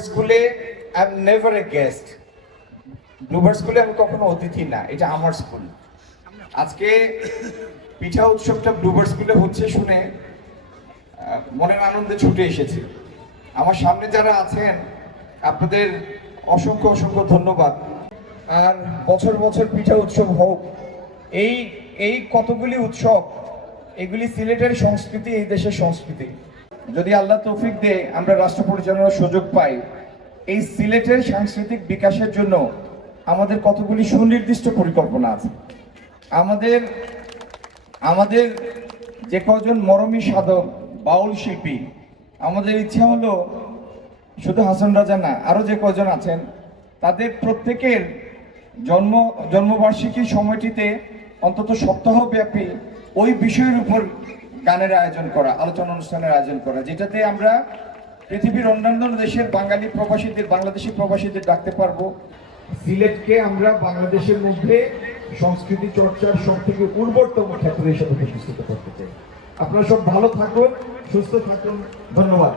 Bluebird স্কুলে I am never a guest. Bluebird স্কুলে আমি কখনো অতিথি না, এটা আমার স্কুল। আজকে পিঠা উৎসবটা ব্লুবার্ড স্কুলে হচ্ছে শুনে মনের আনন্দে ছুটে এসেছি। আমার সামনে যারা আছেন আপনাদের অসংখ্য অসংখ্য ধন্যবাদ। আর বছর বছর পিঠা উৎসব হোক। এই এই কতগুলি উৎসব, এগুলি সিলেটের সংস্কৃতি, এই দেশের সংস্কৃতি। যদি আল্লাহ তৌফিক দেয় আমরা রাষ্ট্র পরিচালনার সুযোগ পাই, এই সিলেটের সাংস্কৃতিক বিকাশের জন্য আমাদের কতগুলি সুনির্দিষ্ট পরিকল্পনা আছে। আমাদের যে কজন মরমী সাধক বাউল শিল্পী, আমাদের ইচ্ছা হলো শুধু হাসান রাজা না, আরো যে কজন আছেন তাদের প্রত্যেকের জন্মবার্ষিকীর সময়টিতে অন্তত সপ্তাহব্যাপী ওই বিষয়ের উপর গানের আয়োজন করা, আলোচনা অনুষ্ঠানের আয়োজন করা, যেটাতে আমরা পৃথিবীর অন্যান্য দেশের বাঙালি প্রবাসীদের, বাংলাদেশি প্রবাসীদের ডাকতে পারবো। সিলেটকে আমরা বাংলাদেশের মধ্যে সংস্কৃতি চর্চার সব থেকে উর্বরতম ক্ষেত্র হিসেবে প্রতিষ্ঠিত করতে চাই। আপনারা সব ভালো থাকুন, সুস্থ থাকুন, ধন্যবাদ।